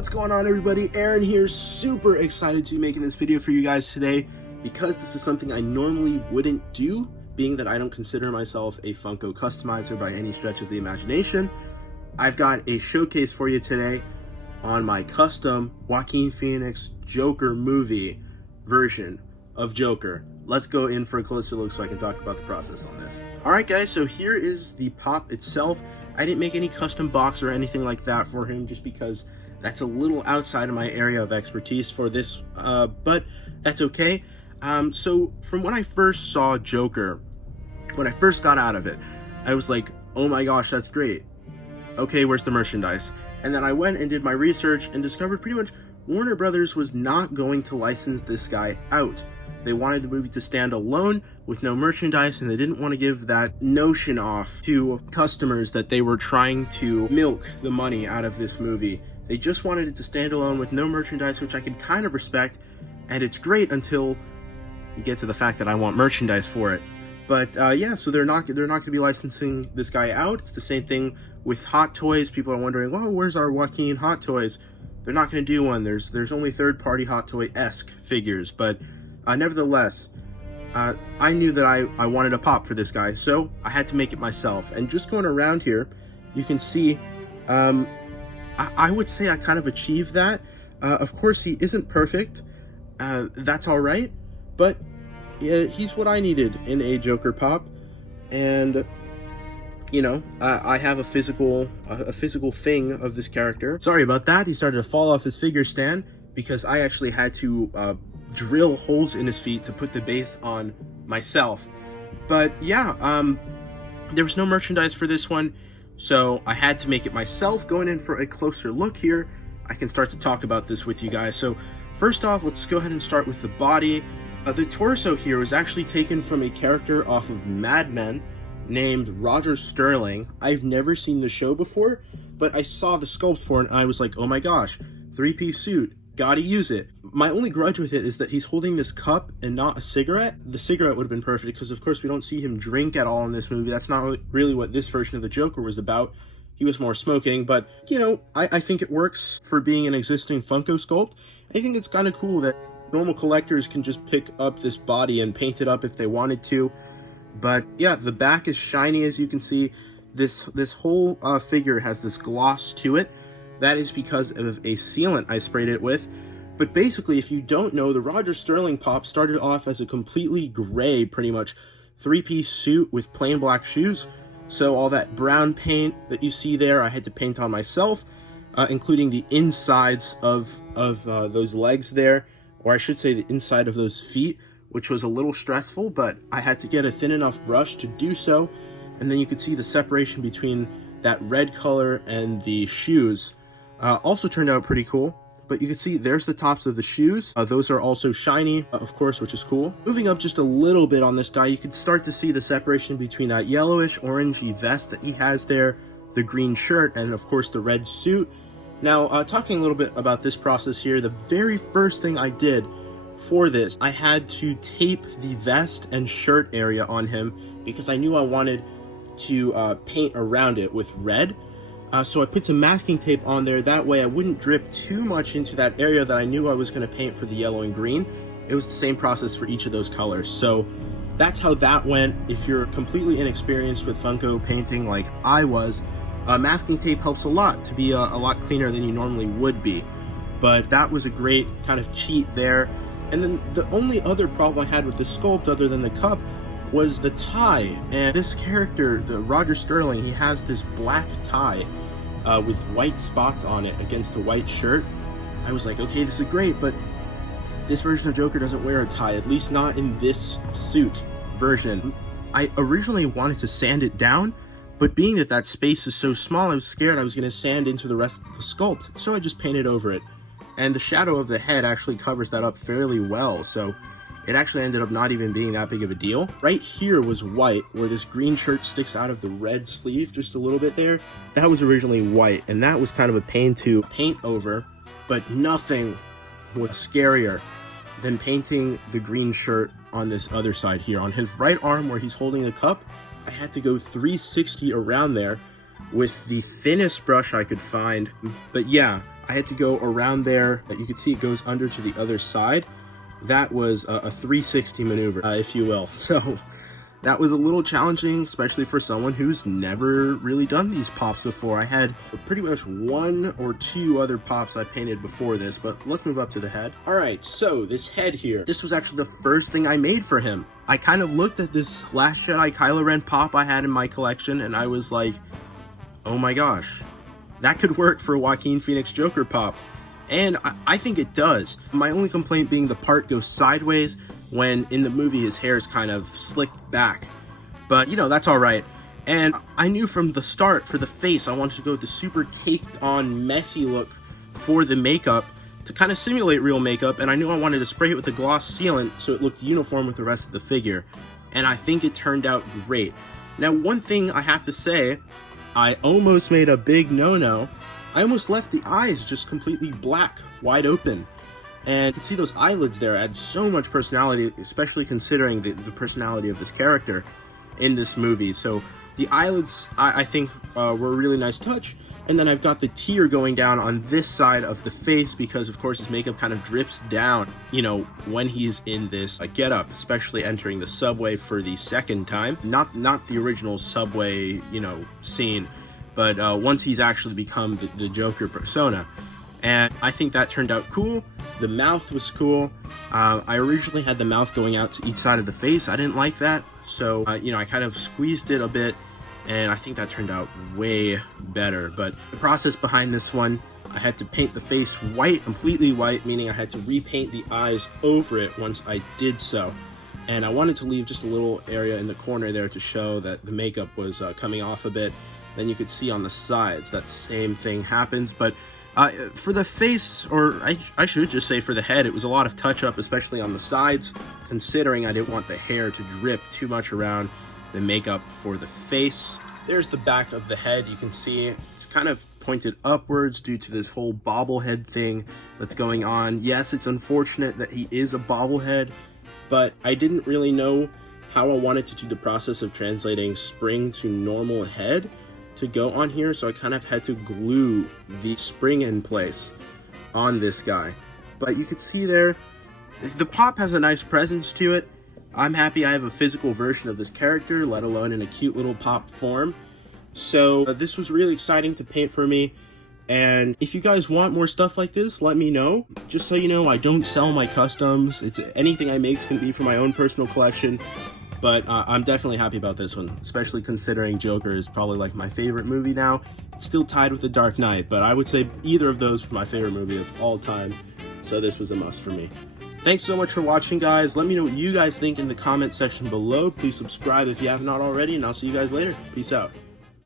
What's going on, everybody? Aaron here, super excited to be making this video for you guys today because this is something I normally wouldn't do, being that I don't consider myself a Funko customizer by any stretch of the imagination. I've got a showcase for you today on my custom Joaquin Phoenix Joker movie version of Joker. Let's go in for a closer look so I can talk about the process on this. Alright guys, so here is the pop itself. I didn't make any custom box or anything like that for him just because that's a little outside of my area of expertise for this, but that's okay. So from when I first saw Joker, when I first got out of it, I was like, oh my gosh, that's great. Okay, where's the merchandise? And then I went and did my research and discovered pretty much Warner Brothers was not going to license this guy out. They wanted the movie to stand alone with no merchandise, and they didn't want to give that notion off to customers that they were trying to milk the money out of this movie. They just wanted it to stand alone with no merchandise, which I can kind of respect, and it's great until you get to the fact that I want merchandise for it. But yeah, so they're not going to be licensing this guy out. It's the same thing with Hot Toys. People are wondering, oh, where's our Joaquin Hot Toys? They're not going to do one. There's only third-party Hot Toy-esque figures, but nevertheless, I knew that I wanted a pop for this guy, so I had to make it myself. And just going around here, you can see, I would say I kind of achieved that. Of course, he isn't perfect. That's all right, but he's what I needed in a Joker pop. And you know, I have a physical thing of this character. Sorry about that. He started to fall off his figure stand because I actually had to drill holes in his feet to put the base on myself. But yeah, there was no merchandise for this one, so I had to make it myself. Going in for a closer look here, I can start to talk about this with you guys. So first off, let's go ahead and start with the body. The torso here was actually taken from a character off of Mad Men named Roger Sterling. I've never seen the show before, but I saw the sculpt for it and I was like, oh my gosh, three-piece suit, gotta use it. My only grudge with it is that he's holding this cup and not a cigarette. The cigarette would have been perfect because of course we don't see him drink at all in this movie. That's not really what this version of the Joker was about. He was more smoking, but you know, I think it works for being an existing Funko sculpt. I think it's kind of cool that normal collectors can just pick up this body and paint it up if they wanted to. But yeah, the back is shiny, as you can see. This whole figure has this gloss to it. That is because of a sealant I sprayed it with. But basically, if you don't know, the Roger Sterling pop started off as a completely gray, pretty much, three-piece suit with plain black shoes. So all that brown paint that you see there, I had to paint on myself, including the insides of those legs there, or I should say the inside of those feet, which was a little stressful, but I had to get a thin enough brush to do so. And then you could see the separation between that red color and the shoes. Also turned out pretty cool, but you can see there's the tops of the shoes. Those are also shiny, of course, which is cool. Moving up just a little bit on this guy, you can start to see the separation between that yellowish orangey vest that he has there, the green shirt, and of course the red suit. Now, talking a little bit about this process here, the very first thing I did for this, I had to tape the vest and shirt area on him because I knew I wanted to paint around it with red. So I put some masking tape on there, that way I wouldn't drip too much into that area that I knew I was going to paint for the yellow and green. It was the same process for each of those colors. So that's how that went. If you're completely inexperienced with Funko painting like I was, masking tape helps a lot to be a lot cleaner than you normally would be. But that was a great kind of cheat there. And then the only other problem I had with this sculpt, other than the cup, was the tie. And this character, the Roger Sterling, he has this black tie with white spots on it against a white shirt. I was like, okay, this is great, but this version of Joker doesn't wear a tie, at least not in this suit version. I originally wanted to sand it down, but being that that space is so small, I was scared I was going to sand into the rest of the sculpt, so I just painted over it. And the shadow of the head actually covers that up fairly well, so it actually ended up not even being that big of a deal. Right here was white, where this green shirt sticks out of the red sleeve just a little bit there. That was originally white, and that was kind of a pain to paint over, but nothing was scarier than painting the green shirt on this other side here. On his right arm where he's holding a cup, I had to go 360 around there with the thinnest brush I could find. But yeah, I had to go around there. You can see it goes under to the other side. That was a 360 maneuver, if you will. So that was a little challenging, especially for someone who's never really done these pops before. I had pretty much 1 or 2 other pops I painted before this, but let's move up to the head. All right, so this head here, this was actually the first thing I made for him. I kind of looked at this Last Jedi Kylo Ren pop I had in my collection, and I was like, oh my gosh, that could work for a Joaquin Phoenix Joker pop. And I think it does. My only complaint being the part goes sideways, when in the movie his hair is kind of slicked back. But, you know, that's all right. And I knew from the start, for the face, I wanted to go with the super caked on, messy look for the makeup to kind of simulate real makeup. And I knew I wanted to spray it with a gloss sealant so it looked uniform with the rest of the figure. And I think it turned out great. Now, one thing I have to say, I almost made a big no-no. I almost left the eyes just completely black, wide open. And you can see those eyelids there add so much personality, especially considering the personality of this character in this movie. So the eyelids, I think, were a really nice touch. And then I've got the tear going down on this side of the face because, of course, his makeup kind of drips down, you know, when he's in this getup, especially entering the subway for the second time. Not the original subway, you know, scene, but once he's actually become the Joker persona. And I think that turned out cool. The mouth was cool. I originally had the mouth going out to each side of the face. I didn't like that. So, you know, I kind of squeezed it a bit, and I think that turned out way better. But the process behind this one, I had to paint the face white, completely white, meaning I had to repaint the eyes over it once I did so. And I wanted to leave just a little area in the corner there to show that the makeup was coming off a bit. Then you could see on the sides that same thing happens. But for the face, or I should just say for the head, it was a lot of touch-up, especially on the sides, considering I didn't want the hair to drip too much around the makeup for the face. There's the back of the head. You can see it's kind of pointed upwards due to this whole bobblehead thing that's going on. Yes, it's unfortunate that he is a bobblehead, but I didn't really know how I wanted to do the process of translating spring to normal head to go on here, so I kind of had to glue the spring in place on this guy. But you can see there, the pop has a nice presence to it. I'm happy I have a physical version of this character, let alone in a cute little pop form. So this was really exciting to paint for me. And if you guys want more stuff like this, let me know. Just so you know, I don't sell my customs. Anything I make is going to be for my own personal collection. But I'm definitely happy about this one, especially considering Joker is probably like my favorite movie now. It's still tied with The Dark Knight, but I would say either of those for my favorite movie of all time. So this was a must for me. Thanks so much for watching, guys. Let me know what you guys think in the comment section below. Please subscribe if you have not already, and I'll see you guys later. Peace out.